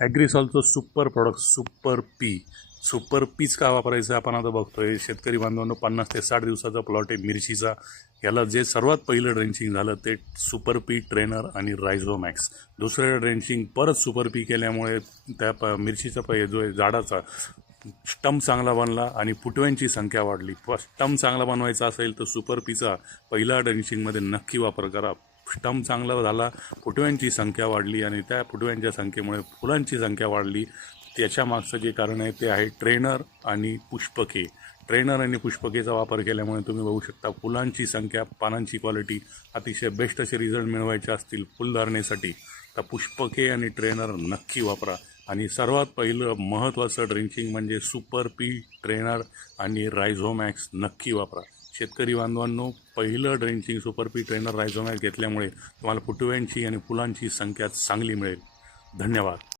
ॲग्रिसॉलचं super product super peach का वापरायचं आपण आता बघतोय. शेतकरी बांधवांनो, 50 ते 60 दिवसाचा प्लॉट आहे मिरचीचा. याला जे सर्वात पहिलं ड्रेंचिंग झालं ते सुपर पी, ट्रेनर आणि रायझोमॅक्स. दुसरं ड्रेंचिंग परत सुपर पी केल्यामुळे त्या मिरचीचा जो आहे झाडाचा स्टंप चांगला बनला आणि फुटव्यांची संख्या वाढली. स्टंप चांगला बनवायचा असेल तर सुपर पीचा पहिला ड्रेंचिंगमध्ये नक्की वापर करा. स्टंप चांगला झाला, फुटव्यांची संख्या वाढली आणि त्या फुटव्यांच्या संख्येमुळे फुलांची संख्या वाढली. त्याच्या मागचं जे कारण आहे ते आहे ट्रेनर आणि पुष्पके. ट्रेनर आणि पुष्पकेचा वापर केल्यामुळे तुम्ही बघू शकता फुलांची संख्या, पानांची क्वालिटी अतिशय बेस्ट असे रिझल्ट मिळवायचे असतील फुलधारणेसाठी तर पुष्पके आणि ट्रेनर नक्की वापरा. आणि सर्वात पहिलं महत्त्वाचं ड्रिंचिंग म्हणजे सुपर पी, ट्रेनर आणि रायझोमॅक्स नक्की वापरा. शेतकरी बांधवांनो, पहिलं ड्रेंचिंग सुपर पी, ट्रेनर, रायझोमॅक्स घेतल्यामुळे तुम्हाला फुटव्यांची आणि फुलांची संख्या चांगली मिळेल. धन्यवाद.